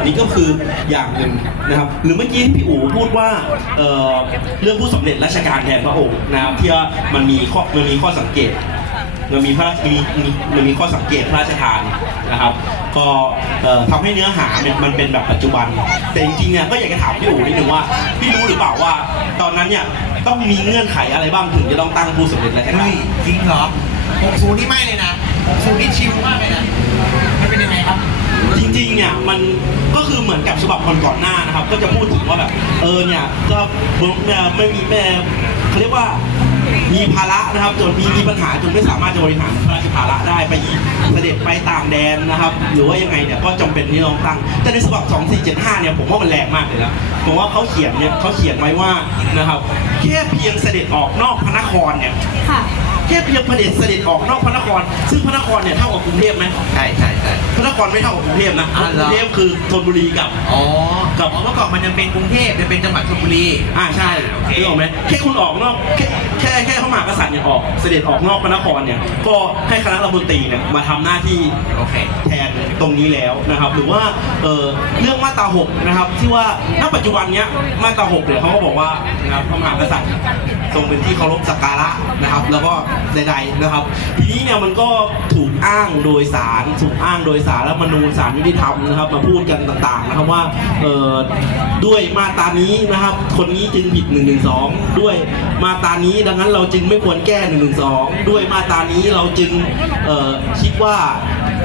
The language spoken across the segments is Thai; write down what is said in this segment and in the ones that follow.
อันนี้ก็คืออย่างหนึ่งนะครับ หรือเมื่อกี้ที่พี่อู๋พูดว่าเอ่อเรื่องผู้สำเร็จราชการแทนพระองค์นะครับที่ว่ามันมีข้อมันมีข้อสังเกต มันมีพระมีมีมันมีข้อสังเกตพระราชทานนะครับ ก็เอ่อทำให้เนื้อหาเนี่ยมันเป็นแบบปัจจุบัน แต่จริงๆเนี่ยก็อยากจะถามพี่อู๋นิดนึงว่าพี่รู้หรือเปล่าว่า ตอนนั้นเนี่ยต้องมีเงื่อนไขอะไรบ้างถึงจะต้องตั้งผู้สำเร็จราชกาเฮ้รยจริงเหรอ60นี่ไม่เลยนะ60นี่ชิลมากเลยนะ มันเป็นยังไงครับ จริงๆเนี่ยมันก็คือเหมือนกับฉบับคนก่อนหน้านะครับ ก็จะพูดถึงว่าแบบเออเนี่ยก็ไม่มีแม่เขาเรียกว่า มีภาระนะครับจนมีมีปัญหาจนไม่สามารถจะบริหารพระราชภาระได้ไปเสด็จไปต่างแดนนะครับ หรือว่ายังไงเนี่ยก็จำเป็นที่ต้องตั้ง แต่ในฉบับ 2475 เนี่ยผมว่ามันแรงมากเลยนะผมว่าเขาเขียนเนี่ยเขาเขียนไว้ว่านะครับแค่เพียงเสด็จออกนอกพระนครเนี่ยค่ะแค่เพียงเสด็จเสด็จออกนอกพระนคร ซึ่งพระนครเนี่ยเท่ากับกรุงเทพไหมใช่ใช่ใช่พระนครไม่เท่ากับกรุงเทพนะอ่าเหรอกรุงเทพคือธนบุรีกับอ๋อกับอ๋อเมื่อก่อนมันยังเป็นกรุงเทพยังเป็นจังหวัดชลบุรีอ่าใช่โอเคนึกออกไหมแค่คุณออกนอกแค่แค่แค่พระมหากษัตริย์เนี่ยออกเสด็จออกนอกพระนครเนี่ยก็ให้คณะรัฐมนตรีเนี่ยมาทำหน้าที่โอเคแทน ตรงนี้แล้วนะครับ หรือว่าเอ่อเรื่องมาตราหกนะครับ ที่ว่าณปัจจุบันเนี้ยมาตราหกเนี่ยเขาก็บอกว่านะครับพระมหากษัตริย์ทรงเป็นที่เคารพสักการะนะครับ แล้วก็ใดๆนะครับ ทีนี้เนี่ยมันก็ถูกอ้างโดยสารถูกอ้างโดยสารรัฐมนูญสารยุติธรรมนะครับ มาพูดกันต่างๆนะครับว่าเอ่อด้วยมาตรานี้นะครับ คนนี้จึงผิด1นึด้วยมาตรานี้ดังนั้นเราจึงไม่ควรแก้1นึด้วยมาตรานี้เราจึงคิดว่า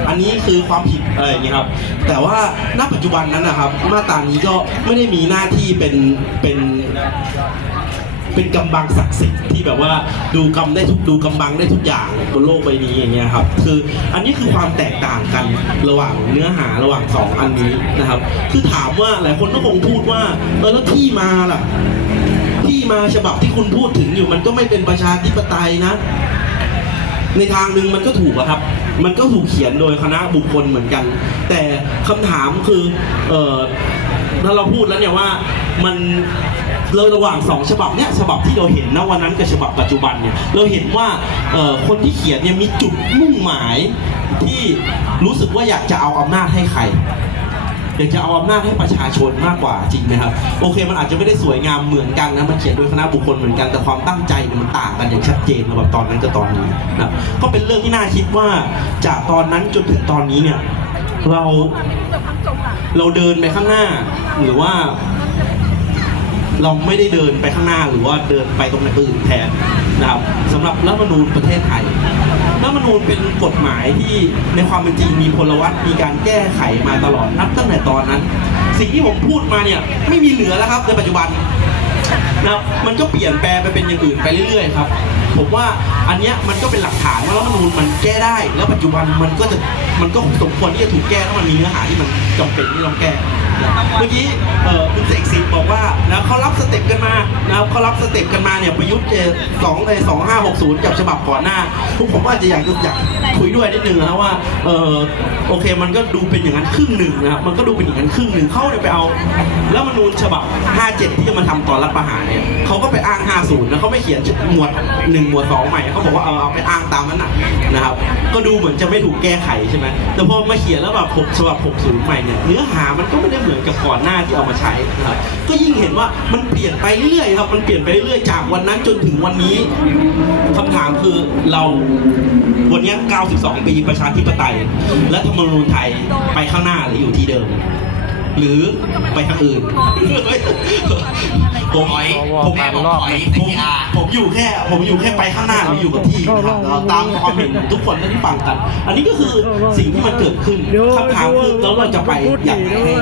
อันนี้คือความผิดอะไรอย่างเงี้ยครับ แต่ว่าณปัจจุบันนั้นนะครับ มาตรานี้ก็ไม่ได้มีหน้าที่เป็นเป็นเป็นกำบังศักดิ์สิทธิ์ที่แบบว่าดูกำได้ทุกดูกำบังได้ทุกอย่างบนโลกใบนี้อย่างเงี้ยครับคืออันนี้คือความแตกต่างกันระหว่างเนื้อหาระหว่างสองอันนี้นะครับ คือถามว่าหลายคนก็คงพูดว่าเออแล้วที่มาล่ะ ที่มาฉบับที่คุณพูดถึงอยู่มันก็ไม่เป็นประชาธิปไตยนะ ในทางหนึ่งมันก็ถูกอะครับ มันก็ถูกเขียนโดยคณะบุคคลเหมือนกัน แต่คำถามคือเออถ้าเราพูดแล้วเนี่ยว่ามันเลยระหว่างสองฉบับเนี่ยฉบับที่เราเห็นนะวันนั้นกับฉบับปัจจุบันเนี่ยเราเห็นว่าคนที่เขียนเนี่ยมีจุดมุ่งหมายที่รู้สึกว่าอยากจะเอาอำนาจให้ใคร อยากจะเอาอำนาจให้ประชาชนมากกว่าจริงไหมครับ โอเค มันอาจจะไม่ได้สวยงามเหมือนกันนะมันเขียนโดยคณะบุคคลเหมือนกันแต่ความตั้งใจเนี่ยมันต่างกันอย่างชัดเจนระหว่างตอนนั้นกับตอนนี้นะก็เป็นเรื่องที่น่าคิดว่าจากตอนนั้นจนถึงตอนนี้เนี่ยเราเราเดินไปข้างหน้าหรือว่า เราไม่ได้เดินไปข้างหน้าหรือว่าเดินไปตรงไหนอื่นแทนนะครับสำหรับรัฐธรรมนูญประเทศไทยรัฐธรรมนูญเป็นกฎหมายที่ในความเป็นจริงมีพลวัตมีการแก้ไขมาตลอดนับตั้งแต่ตอนนั้น สิ่งที่ผมพูดมาเนี่ยไม่มีเหลือแล้วครับในปัจจุบันนะครับมันก็เปลี่ยนแปลงไปเป็นอย่างอื่นไปเรื่อยๆครับ ผมว่าอันเนี้ยมันก็เป็นหลักฐานว่ารัฐธรรมนูญมันแก้ได้ แล้วปัจจุบันมันก็จะมันก็สมควรที่จะถูกแก้ถ้ามันมีเนื้อหาที่มันจำเป็นที่ต้องแก้ เมื่อกี้เออคุณเสกสิทธิ์บอกว่านะเขารับสเต็ปกันมานะครับเขารับสเต็ปกันมาเนี่ยประยุทธ์เจสองในสองห้าหกศูนย์กับฉบับก่อนหน้าพวกผมว่าจะอยากจะอยากคุยด้วยนิดนึงนะว่าเออโอเคมันก็ดูเป็นอย่างนั้นครึ่งหนึ่งนะครับมันก็ดูเป็นอย่างนั้นครึ่งหนึ่งเขาเนี่ยไปเอาแล้วมนูญฉบับ 57 ที่จะมาทำตอนรัฐประหารเนี่ยเขาก็ไปอ้าง 50นะเขาไม่เขียนหมวด 1 หมวด 2 ใหม่เขาบอกว่าเอาเอาไปอ้างตามนั้นนะนะครับ ก็ดูเหมือนจะไม่ถูกแก้ไขใช่ไหมแต่พอมาเขียนแล้วแบบ6ฉบับ 60 ใหม่เนี่ยเนื้อหามันก็ไม่ได้เหมือนกับก่อนหน้าที่เอามาใช้นะครับก็ยิ่งเห็นว่ามันเปลี่ยนไปเรื่อยครับ มันเปลี่ยนไปเรื่อยจากวันนั้นจนถึงวันนี้คำถามคือเราวันนี้ 92 ปีประชาธิปไตย และธรรมนูญไทยไปข้างหน้าหรืออยู่ที่เดิม หรือไปทางอื่น ผมถอยผมแม่บอกถอยผมผมอยู่แค่ ผมอยู่แค่ไปข้างหน้าหรืออยู่กับที่นะครับเราตามความเห็นทุกคนที่ฟังกัน อันนี้ก็คือสิ่งที่มันเกิดขึ้นคำถามคือแล้วเราจะไปอย่างไรให้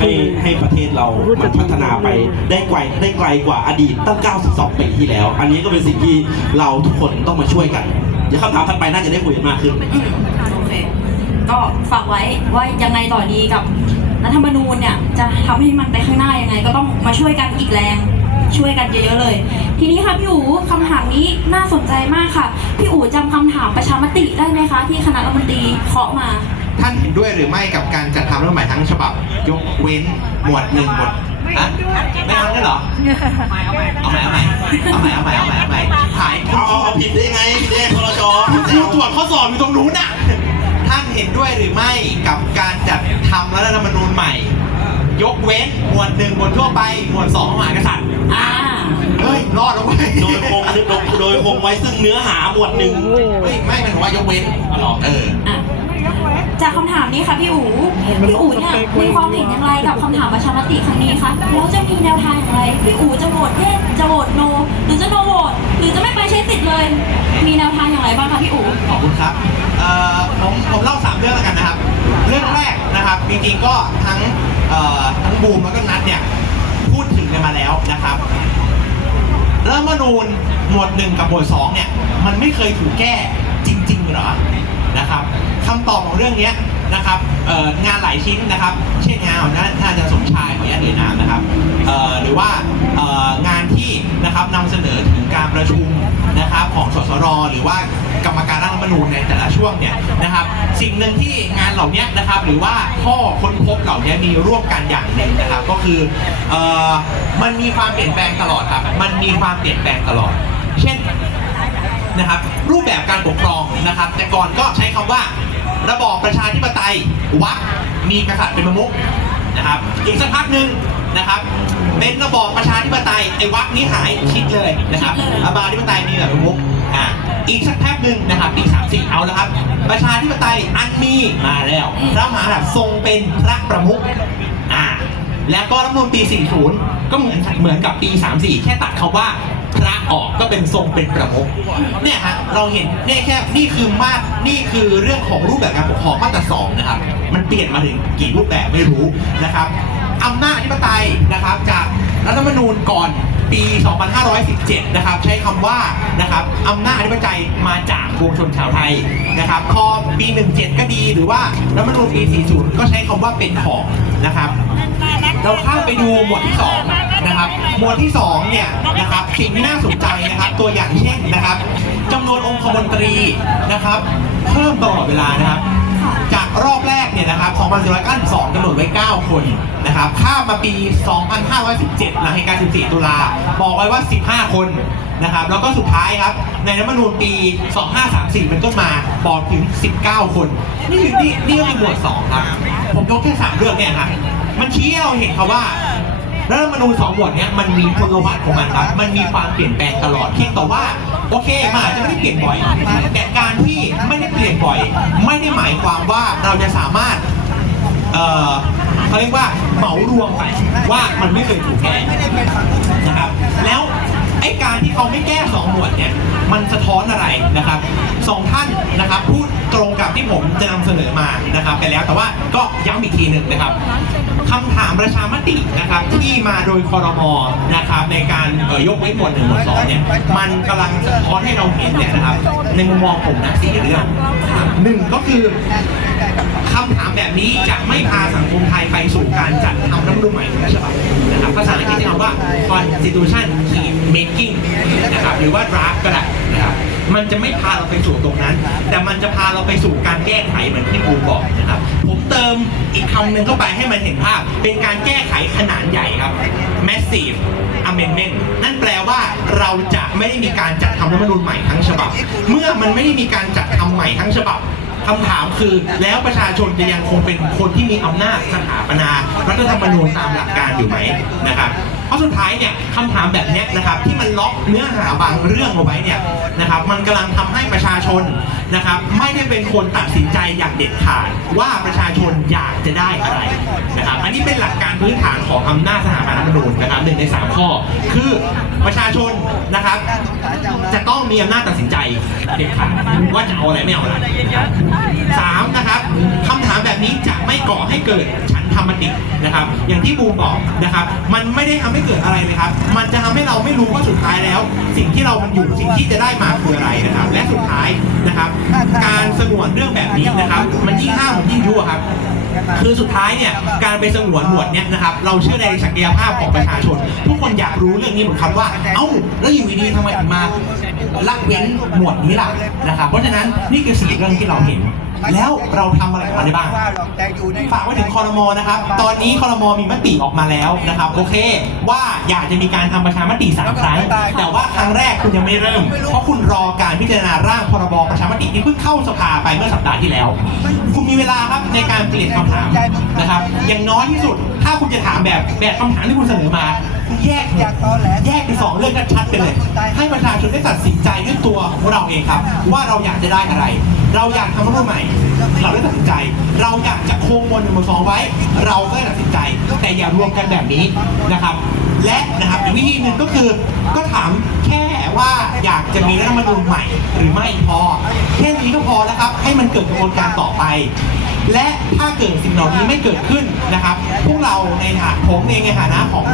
ให้ให้ประเทศเรามันพัฒนาไปได้ไกลได้ไกลกว่าอดีตตั้ง 92 ปีที่แล้ว อันนี้ก็เป็นสิ่งที่เราทุกคนต้องมาช่วยกัน เดี๋ยวคำถามถัดไปน่าจะได้คุยกันมากขึ้นโอเคก็ฝากไว้ว่ายังไงต่อดีกับ รัฐธรรมนูญเนี่ยจะทำให้มันไปข้างหน้ายังไง ก็ต้องมาช่วยกันอีกแรงช่วยกันเยอะๆเลย ทีนี้ค่ะพี่อู๋คำถามนี้น่าสนใจมากค่ะ พี่อู๋จำคำถามประชามติได้ไหมคะ ที่คณะรัฐมนตรีเคาะมา ท่านเห็นด้วยหรือไม่กับการจัดทำรัฐใหม่ทั้งฉบับ ยกเว้นหมวดหนึ่งหมวดะไม่เอาได้เหรอ เอาใหม่เอาใหม่เอาใหม่เอาใหม่เอาใหม่เอาใหม่เอาใหม่หายเอาเอาผิดได้ไงผิดได้พลจผู้ตรวจข้อสอบอยู่ตรงนู้นอะ ท่านเห็นด้วยหรือไม่กับการจัดทำรัฐธรรมนูญใหม่ ยกเว้นหมวดหนึ่งหมวดทั่วไปหมวดสองพระมหากษัตริย์อ่าเฮ้ยรอดแล้วเว้ยโดยคงโดยโดยคงไว้ซึ่งเนื้อหาหมวดหนึ่งเฮ้ยไม่มันว่ายกเว้นอ๋อเหรอเอออะ จากคำถามนี้ค่ะพี่อู๋พี่อู๋เนี่ยมีความเห็นอย่างไรกับคำถามประชามติครั้งนี้คะแล้วจะมีแนวทางอย่างไรพี่อู๋จะโหวตเยสจะโหวตโน หรือจะโนโหวตหรือจะไม่ไปใช้สิทธิ์เลย มีแนวทางอย่างไรบ้างคะพี่อู๋ขอบคุณครับเอ่อผมผมเล่าสามเรื่องแล้วกันนะครับ เรื่องแรกนะครับจริงๆก็ทั้งเอ่อทั้งบูมแล้วก็นัทเนี่ยพูดถึงกันมาแล้วนะครับรัฐธรรมนูญหมวดหนึ่งกับหมวดสองเนี่ยมันไม่เคยถูกแก้จริงๆเหรอ นะครับคำตอบของเรื่องนี้นะครับงานหลายชิ้นนะครับ เช่นงานของท่าน่านอาจารย์สมชายขออนุญาตเอ่ยนามนะครับหรือว่างานที่นะครับนำเสนอถึงการประชุมนะครับของสสรหรือว่ากรรมการร่างรัฐมนูญในแต่ละช่วงเนี่ยนะครับ สิ่งหนึ่งที่งานเหล่านี้นะครับ หรือว่าข้อค้นพบเหล่านี้มีร่วมกันอย่างหนึ่งนะครับ ก็คือออมันมีความเปลี่ยนแปลงตลอดครับมันมีความเปลี่ยนแปลงตลอด เช่น นะครับ รูปแบบการปกครองนะครับ แต่ก่อนก็ใช้คำว่า ระบอบประชาธิปไตยวักมีกษัตริย์เป็นประมุขนะครับอีกสักพักหนึ่งนะครับเป็นระบอบประชาธิปไตยไอ้วักนี้หายคิดเลยนะครับคิดเลยระบอบประชาธิปไตยมีแบบประมุขอ่าอีกสักแป๊บหนึ่งนะครับปีสามสี่เอาแล้วครับ ประชาธิปไตยอันมีมาแล้ว พระมหากษัตริย์ทรงเป็นพระประมุขอ่าแล้วก็รัฐธรรมนูลปี 40 ก็เหมือนเหมือนกับปี 34 แค่ตัดคำว่า พระออกก็เป็นทรงเป็นประมุขเนี่ยฮะเราเห็นเนี่ยแค่นี่คือมาตรนี่คือเรื่องของรูปแบบการปกครองมาตราสองนะครับ มันเปลี่ยนมาถึงกี่รูปแบบไม่รู้นะครับอำนาจอธิปไตยนะครับจากรัฐธรรมนูญก่อนปี 2517 นะครับ ใช้คำว่านะครับอำนาจอธิปไตยมาจากปวงชนชาวไทยนะครับพอปี 17 ก็ดีหรือว่ารัฐธรรมนูญปี 40 ก็ใช้คำว่าเป็นของนะครับ เราข้ามไปดูหมวดที่สอง นะครับหมวดที่สองเนี่ยนะครับสิ่งที่น่าสนใจนะครับตัวอย่างเช่นนะครับจำนวนองค์คมนตรีนะครับ เพิ่มตลอดเวลานะครับ จากรอบแรกเนี่ยนะครับ2492กำหนดไว้ 9 คนนะครับข้ามมาปี 2517 หลังเหตุการณ์14 ตุลาบอกไว้ว่า 15 คนนะครับแล้วก็สุดท้ายครับในรัฐมนูญปี 2534 เป็นต้นมาบอกถึง 19 คน นี่คือนี่นี่ก็เป็นหมวด 2 ครับ ผมยกแค่สามเรื่องเนี่ยครับมันชี้ให้เราเห็นครับว่า รัฐธรรมนูญสองบทเนี้ยมันมีพลวัตของมันครับ มันมีความเปลี่ยนแปลงตลอดเพียงแต่ว่า โอเคมันอาจจะไม่ได้เปลี่ยนบ่อย แต่การที่ไม่ได้เปลี่ยนบ่อย ไม่ได้หมายความว่าเราจะสามารถ เอ่อเขาเรียกว่าเหมารวมไปว่ามันไม่เคยถูกแก้นะครับ แล้ว ไอ้การที่เขาไม่แก้สองหมวดเนี่ยมันสะท้อนอะไรนะครับสองท่านนะครับพูดตรงกับที่ผมจะนำเสนอมานะครับไปแล้วแต่ว่าก็ย้ำอีกทีหนึ่งนะครับคำถามประชามตินะครับที่มาโดยคอรมอนะครับในการยกเว้นหมวดหนึ่งหมวดสองเนี่ยมันกำลังสะท้อนให้เราเห็นเนี่ยนะครับในมุมมองผมนะสี่เรื่องหนึ่งก็คือคำถามแบบนี้จะไม่พาสังคมไทยไปสู่การจัดทำรัฐธรรมนูญใหม่ของฉบับนะครับภาษาอังกฤษใช้คำว่า constitution keep making นะครับหรือว่า draft ก็ได้นะครับมันจะไม่พาเราไปสู่ตรงนั้น แต่มันจะพาเราไปสู่การแก้ไขเหมือนที่ปูบอกนะครับ ผมเติมอีกคำหนึ่งเข้าไปให้มันเห็นภาพ เป็นการแก้ไขขนาดใหญ่ครับ massive amendment นั่นแปลว่าเราจะไม่ได้มีการจัดทำรัฐธรรมนูญใหม่ทั้งฉบับ เมื่อมันไม่ได้มีการจัดทำใหม่ทั้งฉบับคำถามคือแล้วประชาชนจะยังคงเป็นคนที่มีอำนาจสถาปนารัฐธรรมนูญตามหลักการอยู่ไหมนะครับ เพราะสุดท้ายเนี่ยคำถามแบบนี้นะครับที่มันล็อกเนื้อหาบางเรื่องเอาไว้เนี่ยนะครับมันกำลังทำให้ประชาชนนะครับไม่ได้เป็นคนตัดสินใจอย่างเด็ดขาดว่าประชาชนอยากจะได้อะไรนะครับอันนี้เป็นหลักการพื้นฐานของอำนาจสถาปนารัฐธรรมนูญนะครับหนึ่งในสามข้อ คือประชาชนนะครับ จะต้องมีอำนาจตัดสินใจเด็ดขาดว่าจะเอาอะไรไม่เอาอะไรนะครับสามนะครับคำถามแบบนี้จะไม่ก่อให้เกิด ฉันทามตินะครับ อย่างที่บูมบอกนะครับ มันไม่ได้ทำให้เกิดอะไรเลยครับ มันจะทำให้เราไม่รู้ว่าสุดท้ายแล้ว สิ่งที่เรามันอยู่สิ่งที่จะได้มาคืออะไรนะครับ และสุดท้ายนะครับ การสงวนเรื่องแบบนี้นะครับ มันยิ่งห้ามยิ่งยั่วครับคือสุดท้ายเนี่ยการไปสงวนหมวดเนี่ยนะครับเราเชื่อในศักยภาพของประชาชน ทุกคนอยากรู้เรื่องนี้เหมือนกันว่า เอ้าแล้วอยู่ดีๆทำไมถึงมา ละเว้นหมวดนี้ล่ะนะครับ เพราะฉะนั้นนี่คือสิ่งเรื่องที่เราเห็น แล้วเราทำอะไรกับมันได้บ้างฝากไว้ถึงคอรมอนะครับ ตอนนี้คอรมอมีมติออกมาแล้วนะครับ โอเค ว่าอยากจะมีการทำประชามติสามครั้ง แต่ว่าครั้งแรกคุณยังไม่เริ่ม เพราะคุณรอการพิจารณาร่างพรบประชามติที่เพิ่งเข้าสภาไปเมื่อสัปดาห์ที่แล้ว คุณมีเวลาครับในการเปลี่ยนคำถามนะครับ อย่างน้อยที่สุด ถ้าคุณจะถามแบบแบบคำถามที่คุณเสนอมา แยกแยกเป็นสองเรื่องชัดๆไปเลย ให้ประชาชนได้ตัดสินใจด้วยตัวของเราเองครับ ว่าเราอยากจะได้อะไร เราอยากทำรัฐธรรมนูญใหม่ เราได้ตัดสินใจ เราอยากจะคงมวลหนึ่งมวลสองไว้ เราก็ได้ตัดสินใจ แต่อย่ารวมกันแบบนี้นะครับ และนะครับอีกวิธีหนึ่งก็คือก็ถามแค่ว่าอยากจะมีรัฐธรรมนูญใหม่ หรือไม่พอแค่นี้ก็พอนะครับ ให้มันเกิดกระบวนการต่อไป และถ้าเกิดสิ่งเหล่านี้ไม่เกิดขึ้นนะครับ พวกเราในฐานะผมเองในฐานะของ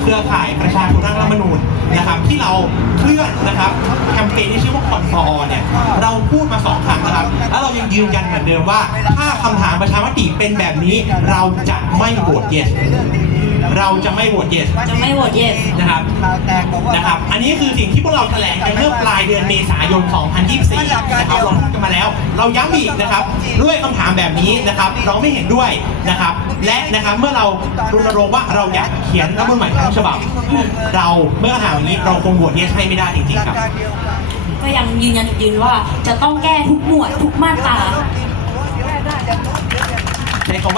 เครือข่ายประชาชนร่างรัฐธรรมนูญนะครับที่เราเคลื่อนนะครับแคมเปญที่ชื่อว่าคอนฟอร์เนี่ยเราพูดมาสองครั้งนะครับ แล้วเรายังยืนยันเหมือนเดิมว่า ถ้าคำถามประชามติเป็นแบบนี้เราจะไม่โหวตเยสเราจะไม่โหวต yes จะไม่โหวตเย็นนะครับนะครับ อันนี้คือสิ่งที่พวกเราแถลงกันเมื่อปลายเดือนเมษายน 2024นะครับเราพูดกันมาแล้ว เราย้ำอีกนะครับ ด้วยคำถามแบบนี้นะครับ เราไม่เห็นด้วยนะครับ และนะครับเมื่อเรารณรงค์ว่าเราอยากเขียนรัฐธรรมนูญใหม่ทั้งฉบับ เราเมื่อถามอย่างนี้เราคงโหวตเยสให้ไม่ได้จริงๆครับก็ยังยืนยันอีกยืนว่าจะต้องแก้ทุกหมวดทุกมาตราใช้คำว่า